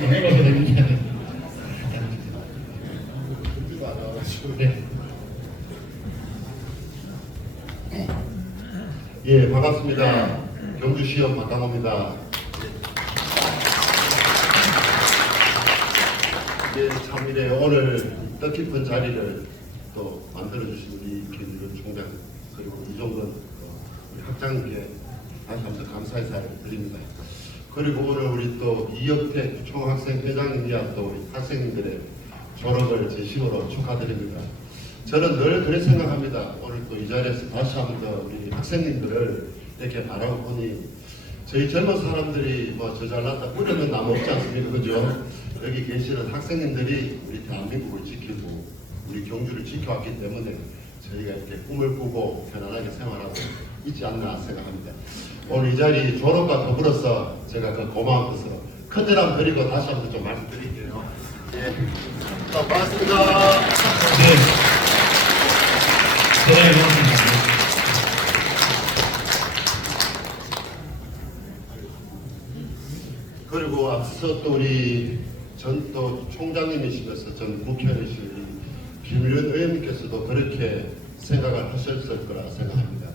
그렇게 됩니다. 네. 예, 반갑습니다. 경주 시험 박강호입니다. 예, 참 이래 오늘 뜻깊은 자리를 또 만들어주신 우리 김윤 총장 그리고 이종근 어, 우리 학장님께 다시 한번 감사의 사를 드립니다. 그리고 오늘 우리 또 이혁태 총학생 회장님이야 또 우리 학생님들의 졸업을 진심으로 축하드립니다. 저는 늘 그렇게 생각합니다. 오늘 또 이 자리에서 다시 한번 더 우리 학생님들을 이렇게 바라보니 저희 젊은 사람들이 뭐 저 잘났다 그러면 남 없지 않습니까? 그죠? 여기 계시는 학생님들이 우리 대한민국을 지키고 우리 경주를 지켜왔기 때문에 저희가 이렇게 꿈을 꾸고 편안하게 생활하고 있지 않나 생각합니다. 오늘 이 자리 졸업과 더불어서 제가 그 고마운 것으로 큰절 한번 드리고 다시 한 번 좀 말씀드릴게요. 예. 자, 고맙습니다. 네. 네, 고맙습니다. 그리고 앞서 또 우리 전 또 총장님이시면서 전 국회의원이신 김윤 의원님께서도 그렇게 생각을 하셨을 거라 생각합니다.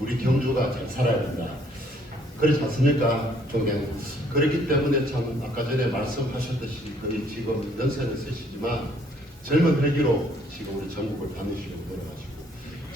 우리 경주가 잘 살아야 된다. 그렇지 않습니까, 총장님? 그렇기 때문에 참 아까 전에 말씀하셨듯이 거의 지금 연세는 쓰시지만 젊은 회기로 지금 우리 전국을 다니시고 돌아가시고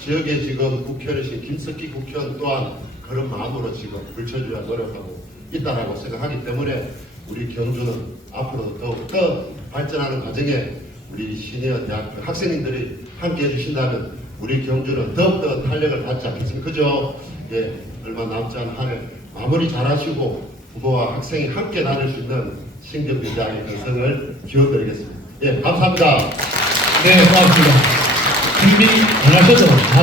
지역에 지금 국회의원이신 김석기 국회의원 또한 그런 마음으로 지금 불철주야 노력하고 있다라고 생각하기 때문에 우리 경주는 앞으로 더욱더 발전하는 과정에 우리 시니어 대학교 학생님들이 함께 해주신다면 우리 경주는 더욱더 탄력을 받지 않겠습니까? 그죠? 예, 얼마 남지 않은 한 해 마무리 잘하시고 후보와 학생이 함께 나눌 수 있는 신경대장의 건성을 기원드리겠습니다. 예, 감사합니다. 네, 고맙습니다. 준비 안 하셔도